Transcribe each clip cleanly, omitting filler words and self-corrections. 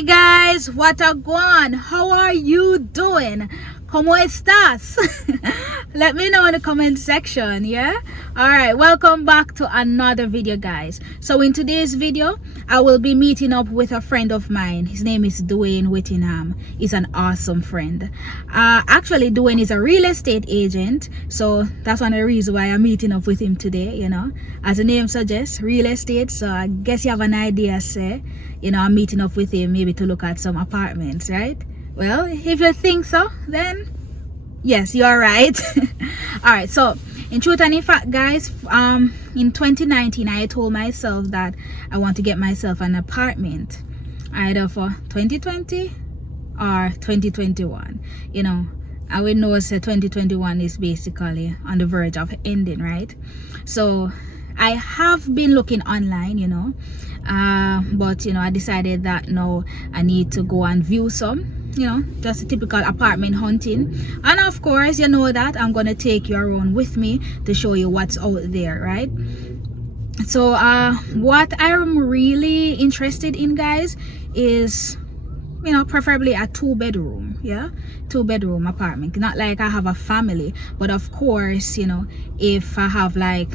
Hi guys, what a guan? How are you doing? ¿Cómo estás? Let me know in the comment section, yeah? Alright, welcome back to another video, guys. So in today's video, I will be meeting up with a friend of mine. His name is Whittingham. He's an awesome friend. Actually, Dwayne is a real estate agent, so that's one of the reasons why I'm meeting up with him today, you know. As the name suggests, real estate, so I guess you have an idea, say, you know, I'm meeting up with him maybe to look at some apartments, right? Well, if you think so, then yes, you are right. All right, so in truth and in fact, guys, in 2019 I told myself that I want to get myself an apartment either for 2020 or 2021. You know, I would know say 2021 is basically on the verge of ending, right? So I have been looking online, you know, but you know, I decided that no, I need to go and view some, you know, just a typical apartment hunting. And of course, you know that I'm gonna take you around with me to show you what's out there, right? So what I'm really interested in, guys, is, you know, preferably a 2-bedroom, yeah, 2-bedroom apartment. Not like I have a family, but of course, you know, if I have like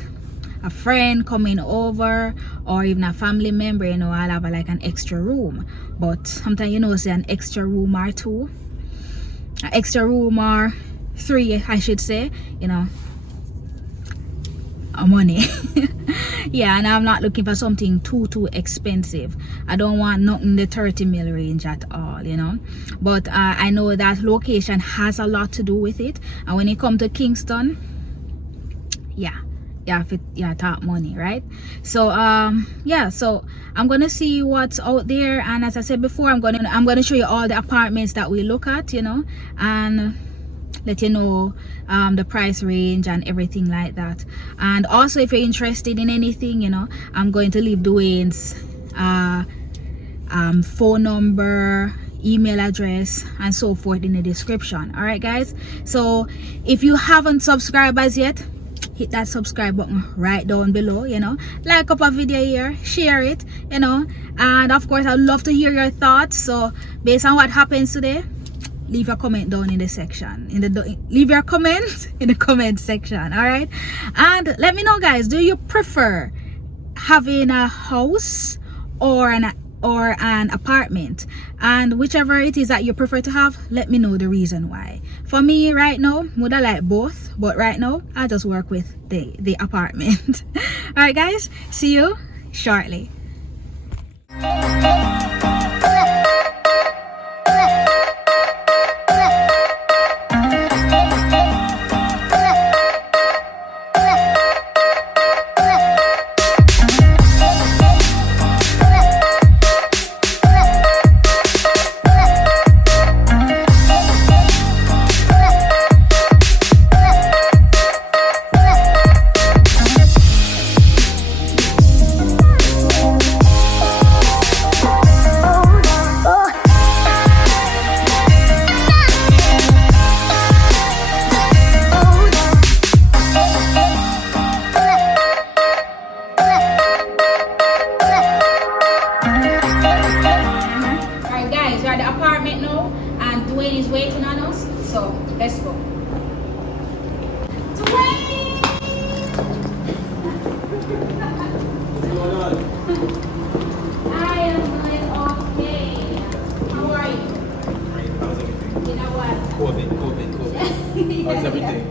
a friend coming over or even a family member, you know, I'll have like an extra room. But sometimes, you know, say an extra room or 2, an extra room or 3, I should say, you know, money. Yeah, and I'm not looking for something too expensive. I don't want nothing in the 30 mil range at all, you know. But I know that location has a lot to do with it, and when you come to Kingston, yeah, talk money, right? So yeah, so I'm gonna see what's out there, and as I said before, I'm gonna show you all the apartments that we look at, you know, and let you know the price range and everything like that. And also, if you're interested in anything, you know, I'm going to leave Dwayne's phone number, email address, and so forth in the description. All right, guys, so if you haven't subscribed as yet, hit that subscribe button right down below, you know, like up a video here, share it, you know, and of course I'd love to hear your thoughts. So based on what happens today, leave a comment down in the section, leave your comment in the comment section. All right, and let me know, guys, do you prefer having a house or an apartment? And whichever it is that you prefer to have, let me know the reason why. For me right now, would I like both, but right now I just work with the apartment. All right, guys, see you shortly. Let's go. Dwayne! What's going on? I am doing okay. How are you? Great. How's everything? You know what? COVID. How's everything?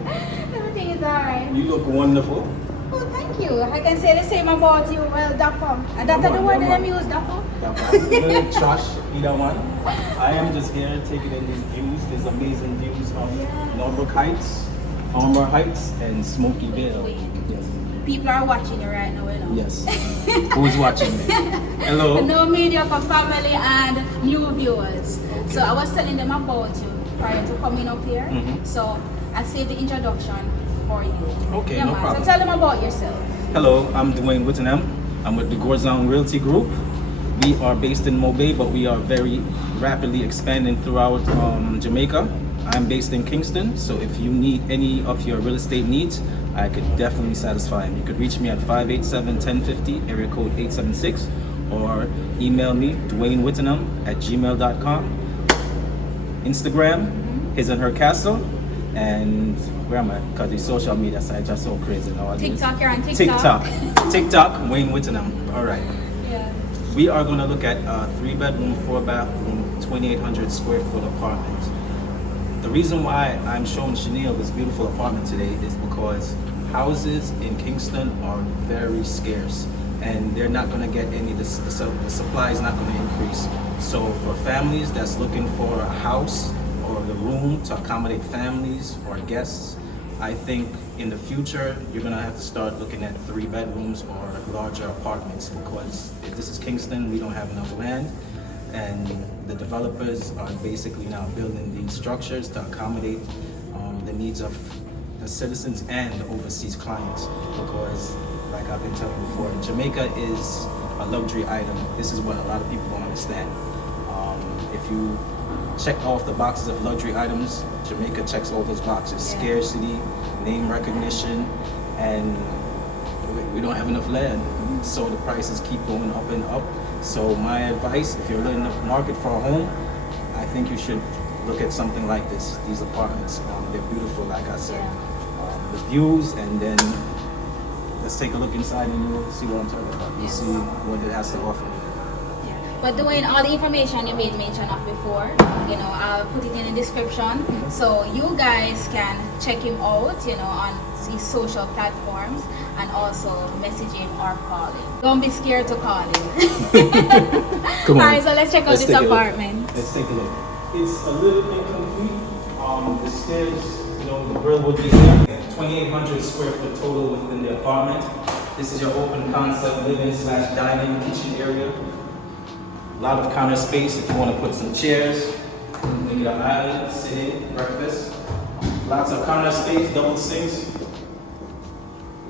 Everything is alright. You look wonderful. Oh, thank you. I can say the same about you. Well, dapper. That's the word that I use, dapper. Dapper. Trash, either one. I am just here taking in these views, these amazing views of Norbrook Heights, Palmer Heights, and Smoky Vale. Yes. People are watching you right now, you know. Yes. Who's watching me? Hello. The NoMediocre family and new viewers. Okay. So I was telling them about you prior to coming up here. So I saved the introduction for you. Okay, yeah, no problem. So tell them about yourself. Hello, I'm Dwayne Whittingham. I'm with the GOURZONG REALTY Group. We are based in Mobay, but we are very rapidly expanding throughout Jamaica. I'm based in Kingston, so if you need any of your real estate needs, I could definitely satisfy them. You could reach me at 587-1050, area code 876, or email me, dewaynewhittingham@gmail.com. Instagram, his and her castle, and where am I? Because the social media sites are so crazy nowadays. TikTok, you're on TikTok. TikTok, Wayne Whittingham. All right. Yeah. We are going to look at a 3-bedroom, 4-bathroom, 2,800 square foot apartment. The reason why I'm showing Chanel this beautiful apartment today is because houses in Kingston are very scarce, and they're not going to get any, the supply is not going to increase. So for families that's looking for a house or the room to accommodate families or guests, I think in the future you're going to have to start looking at 3 bedrooms or larger apartments, because if this is Kingston, we don't have enough land, and the developers are basically now building these structures to accommodate the needs of the citizens and the overseas clients, because like I've been telling you before, Jamaica is a luxury item. This is what a lot of people don't understand. If you check off the boxes of luxury items, Jamaica checks all those boxes. Scarcity, name recognition, and we don't have enough land. So the prices keep going up and up. So my advice, if you're in the market for a home, I think you should look at something like this, these apartments. They're beautiful, like I said. The views, and then let's take a look inside and you'll see what I'm talking about. You'll see what it has to offer. But Dwayne, all the information you made mention of before, you know, I'll put it in the description, so you guys can check him out, you know, on his social platforms, and also message him or call him. Don't be scared to call him. Come on. Alright, so let's check out this apartment. Let's take a look. It's a little incomplete. The stairs, you know, the grill would be here. 2,800 square foot total within the apartment. This is your open concept living/dining kitchen area. A lot of counter space if you want to put some chairs, maybe an island, sit in, breakfast. Lots of counter space, double sinks.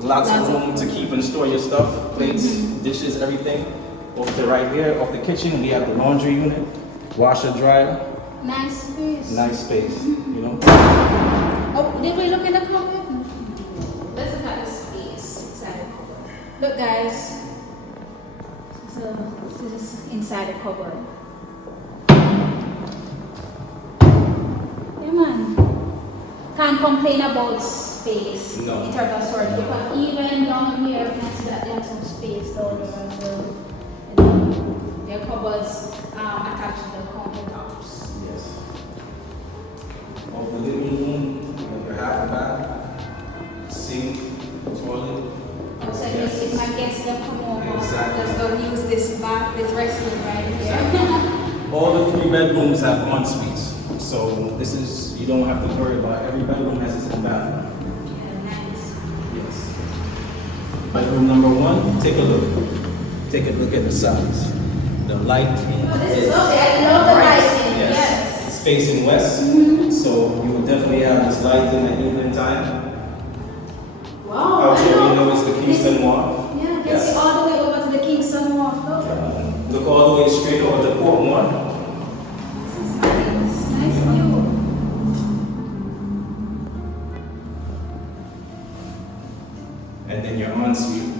Lots of room to keep and store your stuff, plates, dishes, everything. Off to right here, off the kitchen, we have the laundry unit, washer, dryer. Nice space. Nice space, you know. Oh, did we look in the cupboard? Let's look at the space inside the cupboard. Look, guys. So this is inside the cupboard. Yeah, man. Can't complain about space in terms of storage, because even down here, you can see that they have some space down there as well. You know, their cupboards attached to the countertops. Yes. Of the living room, you have a bath, sink, toilet. So if my guests don't come over, Exactly. just go use this bath, this restroom right here. All the 3 bedrooms have en-suites. So this is, you don't have to worry about, every bedroom has its own bathroom. Yeah, nice. Yes. Bedroom number 1, take a look. Take a look at the size. The lighting This is lovely. I love the lighting. Yes. Yes. It's facing west, so you will definitely have this light in the evening time. Wow. Out here, you know, is the Kingston Walk. Yeah, you can see all the way over to the Kingston Walk. Look. Look all the way straight over to Portmore. This is nice. Nice view. And then your ensuite.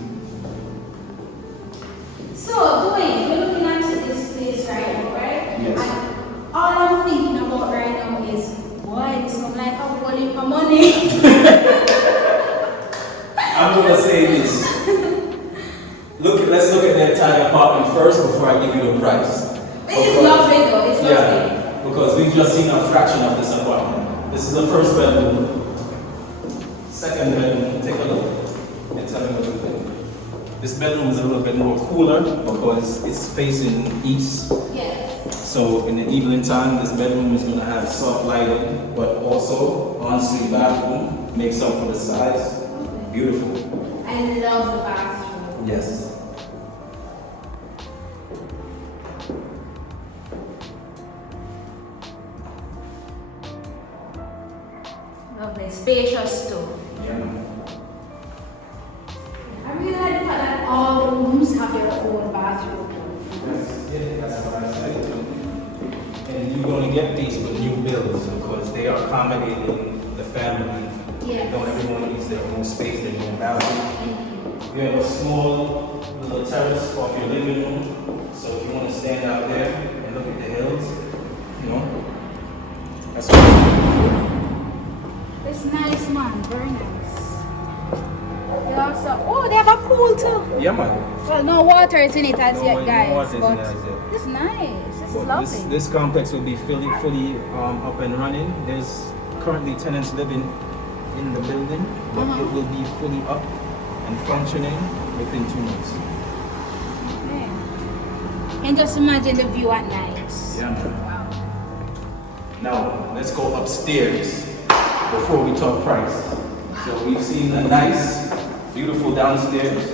So, Dwayne, we're looking at this place right now, right? Yes. And all I'm thinking about right now is, boy, this come like a whole heap of money. I'm gonna say this. Let's look at the entire apartment first before I give you the price. It's lovely though, it's lovely. Yeah, because we've just seen a fraction of this apartment. This is the first bedroom. Second bedroom, take a look and tell me what you think. This bedroom is a little bit more cooler because it's facing east. Yeah. So in the evening time, this bedroom is gonna have soft lighting, but also ensuite bathroom. Makes up for the size. Beautiful. I love the bathroom. Yes. Lovely, spacious too. Yeah. I really like the fact that all the rooms have their own bathroom. Yes. Yeah, that's what I said. And you're gonna get these with new builds because they are accommodating the family. Yeah. Don't everyone needs their own space, their own bathroom. You have a small little terrace off your living room. So if you want to stand out there and look at the hills, you know, that's what It's nice, man. Very nice. They also, oh, they have a pool too. Yeah, man. Well, no water is in it as yet, guys. No water is in but it as yet. it's nice. This is But lovely. this complex will be fully up and running. There's currently tenants living in the building, but it will be fully up and functioning within 2 months. Okay. And just imagine the view at night. Yeah, man. Wow. Now, let's go upstairs before we talk price. So we've seen a nice, beautiful downstairs.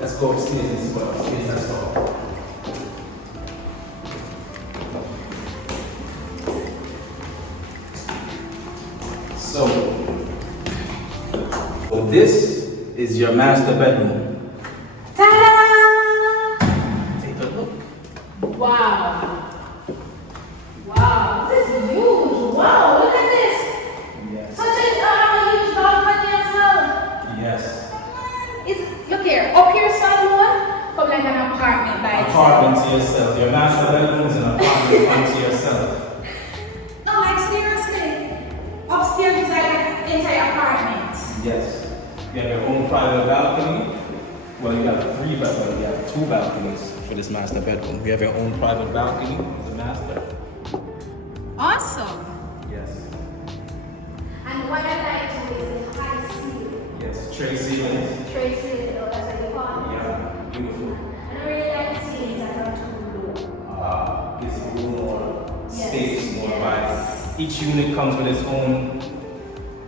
Let's go upstairs and see what upstairs has to offer. So this is your master bedroom. Ta-da! Take a look. Wow. Wow. This is huge. Wow, look at this. Yes. Such a huge balcony as well. Yes. Look here. Up here, someone come like an apartment by itself. Apartment to yourself. Your master bedroom is an apartment unto yourself. No, like seriously. Upstairs is like an entire apartment. Yes. You have your own private balcony. Well, you have 3 balconies. You have 2 balconies for this master bedroom. You have your own private balcony, the master. Awesome. Yes. And what I like to is the high ceiling. Yes. Tray ceilings. Tray ceiling, oh, that's what you call it. Yeah. Beautiful. And I really like the ceilings that are too low. Gives a little more Yes. space, more Yes. vibe. Each unit comes with its own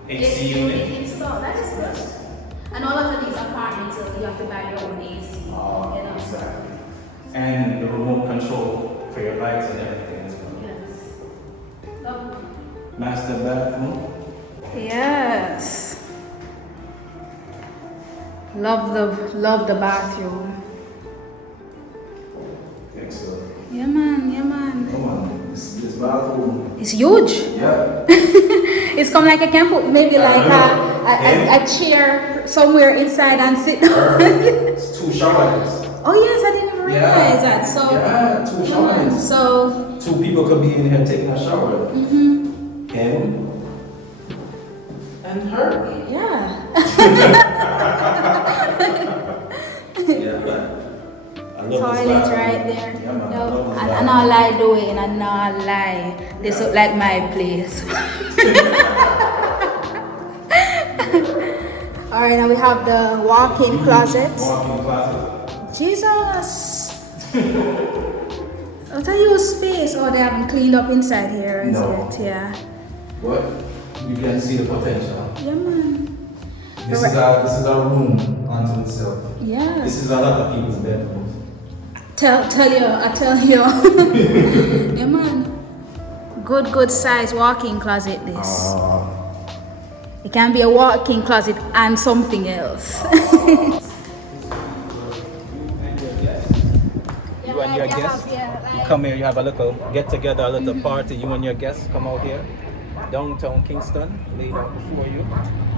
AC unit. Installed. That is good. And all of these apartments, you have to buy your own AC. You know? Exactly. And the remote control for your lights and everything as well. Yes. Lovely. Master bathroom. Yes. Love the bathroom. Excellent. Yeah man, yeah man. Come on, this bathroom. It's huge. Yeah. It's come like I can put maybe like a chair somewhere inside and sit down. It's 2 showers. Oh yes, I didn't realize that. So yeah, 2 showers. So 2 people could be in here taking a shower. Him and her. yeah. Yeah, but I love this Toilet bathroom. right there. Yeah, man, I No, love this and bathroom. all I doing, and all lie. This look like my place. All right, now we have the walk-in closet. Walk-in closet. Jesus. What a huge space. Oh, they haven't cleaned up inside here as No. yet. Yeah. But you can see the potential. Yeah, man. This is our room unto itself. Yes. This is a lot of people's bedrooms. I tell you. Yeah, man. Good size walk-in closet. This. It can be a walk-in closet and something else. You and your guests, you come here, you have a little get together, a little party. You and your guests come out here, downtown Kingston, laid out before you.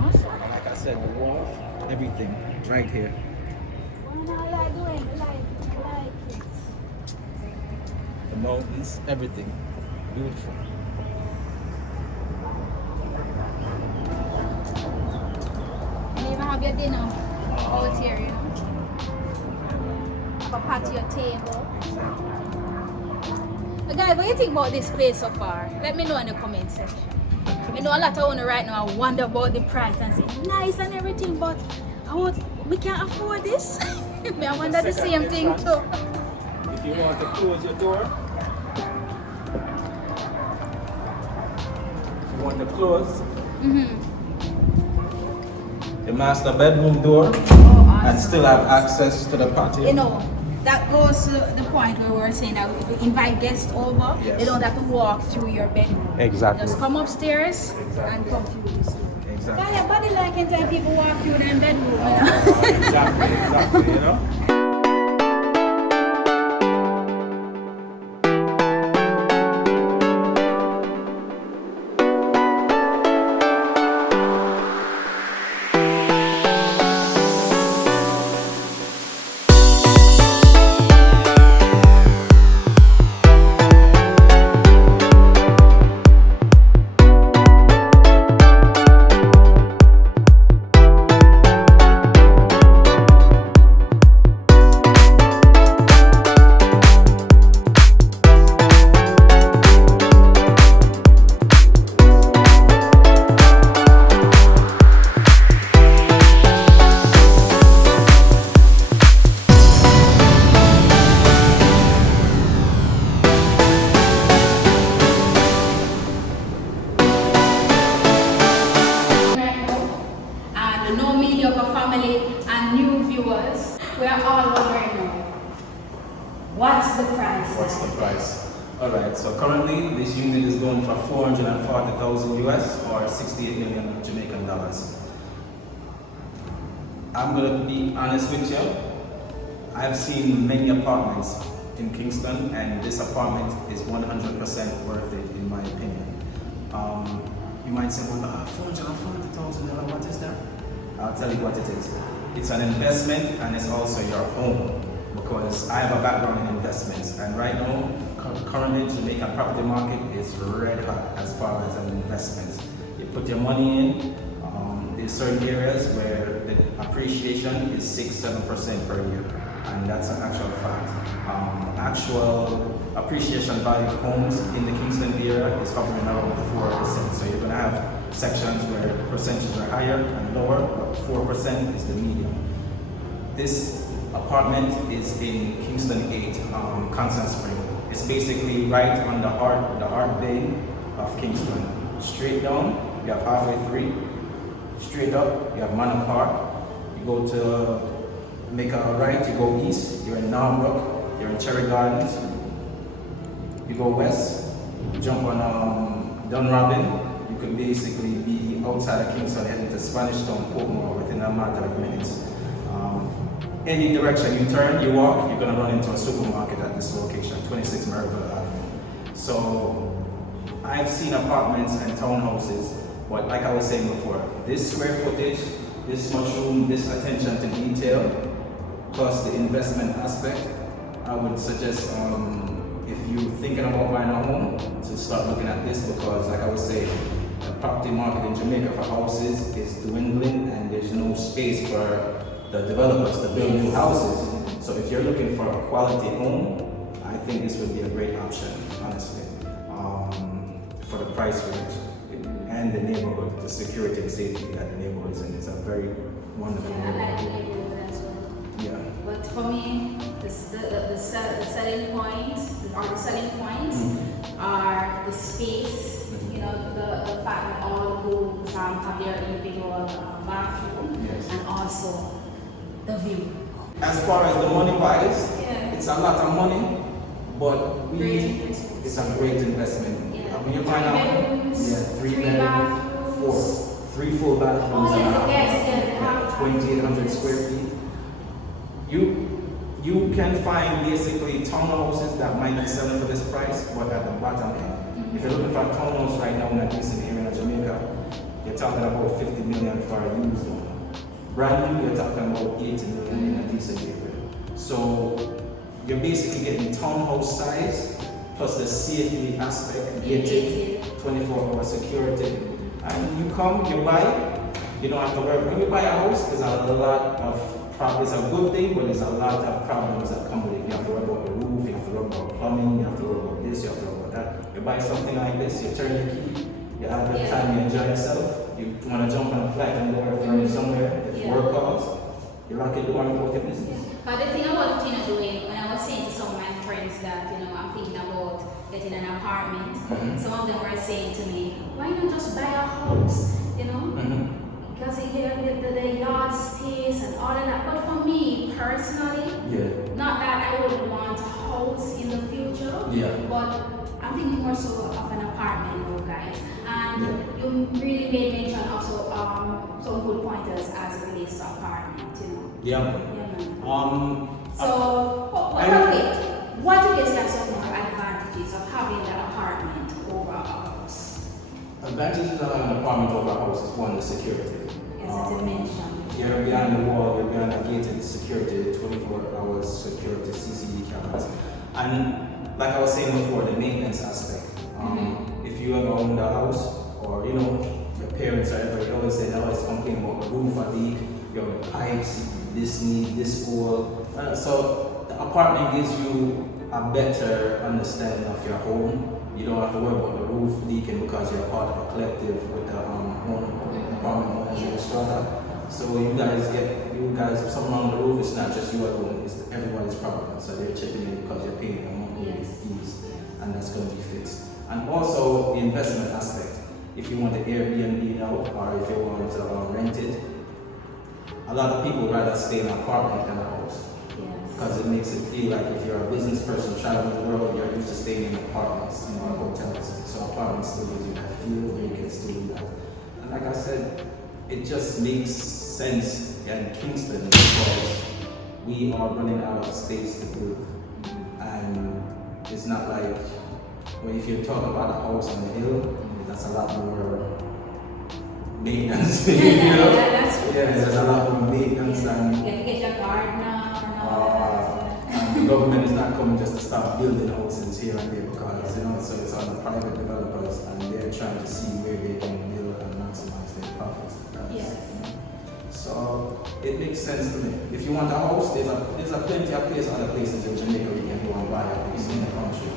Awesome. Like I said, the walls, everything, right here. The mountains, everything, beautiful. And you even have your dinner out here, you know. Have a patio table. But guys, what do you think about this place so far? Let me know in the comment section. I know a lot of owners right now wonder about the price and say nice and everything, but we can't afford this. I wonder the same thing too. If you want to close your door, you want to close the master bedroom door and still have access to the patio. You know, that goes to the point where we were saying that if you invite guests over, they don't have to walk through your bedroom. Exactly. Just come upstairs and come through this. Exactly. Got your body like anytime people walk through their bedroom. You know? Exactly, you know. We are all wondering now. What's the price? What's the price? Alright, so currently this unit is going for 440,000 US or 68 million Jamaican dollars. I'm gonna be honest with you. I've seen many apartments in Kingston, and this apartment is 100% worth it in my opinion. You might say, well, 440,000, what is that? I'll tell you what it is. It's an investment, and it's also your home, because I have a background in investments, and right now, currently Jamaican property market is red hot as far as an investment. You put your money in, there's certain areas where the appreciation is 6-7% per year, and that's an actual fact. Actual appreciation value of homes in the Kingston area is hovering around 4%. So you're going to have sections where percentages are higher and lower, but 4% is the median. This apartment is in Kingston 8, Constant Spring. It's basically right on the heart vein of Kingston. Straight down, you have Halfway 3. Straight up, you have Manor Park. You go to make a right, you go east, you're in Narmbrook, you're in Cherry Gardens. You go west, you jump on Dunrobin. You could basically be outside of Kingston heading to Spanish Town, Portmore within a matter of minutes. Any direction you turn, you walk, you're going to run into a supermarket at this location, 26 Merrivale Avenue. So I've seen apartments and townhouses, but like I was saying before, this square footage, this much room, this attention to detail, plus the investment aspect, I would suggest if you're thinking about buying a home, to start looking at this, because like I was saying, the property market in Jamaica for houses is dwindling, and there's no space for the developers to build new houses. So if you're looking for a quality home, I think this would be a great option, honestly, for the price range and the neighborhood, the security and safety that the neighborhood is in. It's a very wonderful neighborhood. I like the neighborhood as well. Yeah. But for me, the selling points, are the space, you know, the fact that all the rooms have their individual bathroom, yes, and also the view. As far as the money wise, yeah, it's a lot of money, but it's a great investment. Yeah. When you find out, three bedrooms, 3 full bathrooms, and 2,800 square feet. You can find basically townhouses that might be selling for this price, but at the bottom end. Mm-hmm. If you're looking for a townhouse right now in a decent area in Jamaica, you're talking about 50 million for a used one. Brand new, you're talking about 80 million in a decent area. So you're basically getting townhouse size plus the safety aspect, gated, 24-hour security. And you come, you buy, you don't have to worry. When you buy a house, there's a lot of problems. It's a good thing, but there's a lot of problems that come with it. You have to worry about the roof, you have to worry about plumbing, you have to worry about this, you have to worry about that. You buy something like this, you turn your key, you have the time, you enjoy yourself. You want to jump on a flight and go from somewhere, if work calls, you lock your door and go to your business. But the thing about doing, when I was saying to some of my friends that, I'm thinking about getting an apartment, some of them were saying to me, why not just buy a house, because you get the yard space and all of that. But for me personally, not that I would want a house in the future, but I'm thinking more so of an apartment, guys. And you really made mention also some good pointers as it relates to apartment, what do you guys have some more advantages of having an apartment over a house? Advantages of an apartment over a house is one, the security. Yes, as you mentioned. You're behind the wall, you're behind a gated security, 24 hours security, CCTV cameras. And like I was saying before, the maintenance aspect. If you ever owned a house, or your parents are ever, you always say, always complain about the roof or leak, your pipes, this need, this hole. So the apartment gives you a better understanding of your home. You don't have to worry about the roof leaking because you're part of a collective with the apartment owners and strata. So you guys, if something wrong with the roof, it's not just you alone, it's everybody's problem. So they're chipping in because you're paying them money fees, and that's going to be fixed. And also the investment aspect. If you want to Airbnb out, or if you want to rent it, a lot of people rather stay in an apartment than a house. because it makes it feel like if you're a business person traveling the world, you're used to staying in apartments, you know, hotels. So apartments still gives you that feel, where you can still do that. And like I said, it just makes sense in Kingston because we are running out of space to build. And it's not like, well, if you're talking about a house on the hill, that's a lot more maintenance. You know? There's a lot more maintenance and get your gardener. And the government is not coming just to start building houses here and there because, you know, so it's on the private developers and they're trying to see where they can build and maximize their profits. So it makes sense to me. If you want a house, there's a plenty of places, other places in Jamaica you can go and buy a place in the country,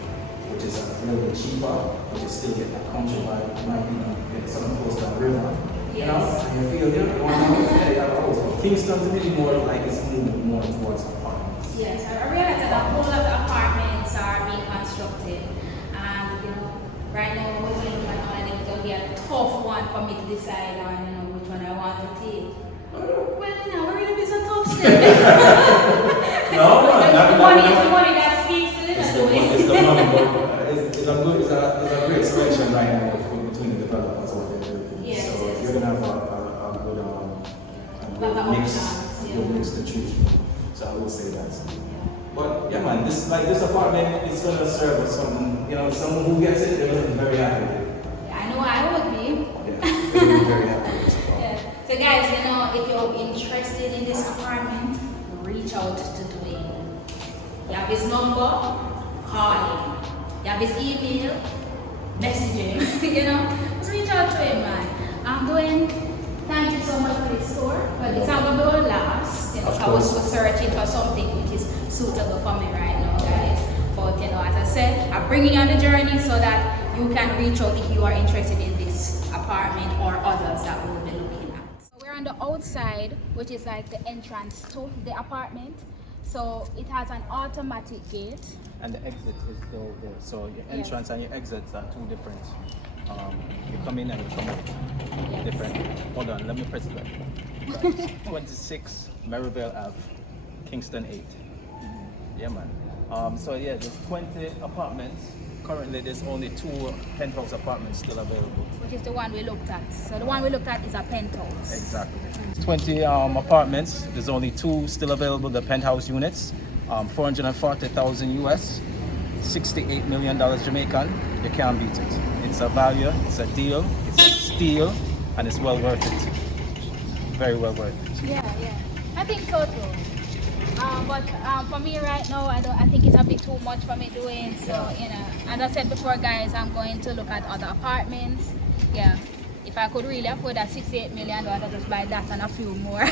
which is a little bit cheaper, but you still get that country vibe. You might even get something close to a river. You know, and you feel, you want a house, you have a house. But Kingston to me more like it's moving more towards apartments. Yes, I realize that a whole lot of apartments are being constructed, and you know, right now we're going to be a tough one for me to decide on, you know, which one I want to take. Well, you know, we're going to be so tough still. No, it's the money that speaks to it. It's the money, but it's a great selection right now between the developers of it. Yes, so yes. you're gonna have a good mix to choose from. So I would say that. But yeah, man, this apartment is gonna serve as something. You know, someone who gets it, they're gonna be very happy with it. I know I would be. Yeah, they're gonna be very happy with this apartment. So guys, you know, if you're interested in this apartment, reach out to Dwayne. You have his number, call him. You have his email, message him. You know, just reach out to him, man. Dwayne, thank you so much for this tour. But it's not going to be our last. You know, I was searching for something which is suitable for me right now, guys. But you know, as I said, I'm bringing you on the journey so that you can reach out if you are interested in this apartment or others that we'll be looking at. So we're on the outside, which is like the entrance to the apartment. So it has an automatic gate. And the exit is still there. So your entrance and your exits are two different. You come in and you come out. Different. Hold on, let me press it back. 26 Merrivale Ave, Kingston 8. Yeah, man. So yeah, there's 20 apartments. Currently, there's only 2 penthouse apartments still available. Which is the one we looked at. So the one we looked at is a penthouse. Exactly. 20 apartments. There's only 2 still available, the penthouse units. 440,000 US, $68 million Jamaican. You can't beat it. It's a value, it's a deal, it's a steal, and it's well worth it. Very well worth it. Yeah. I think so too. But for me right now, I think it's a bit too much for me doing. So you know, as I said before, guys, I'm going to look at other apartments. Yeah. If I could really afford that $68 million, I'd just buy that and a few more.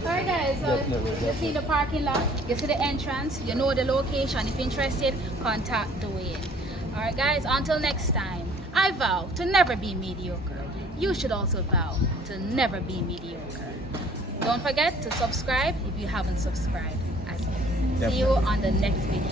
Alright guys, so you see the parking lot, you see the entrance, you know the location. If you're interested, contact Dwayne. Alright guys, until next time, I vow to never be mediocre. You should also vow to never be mediocre. Don't forget to subscribe if you haven't subscribed. See you on the next video.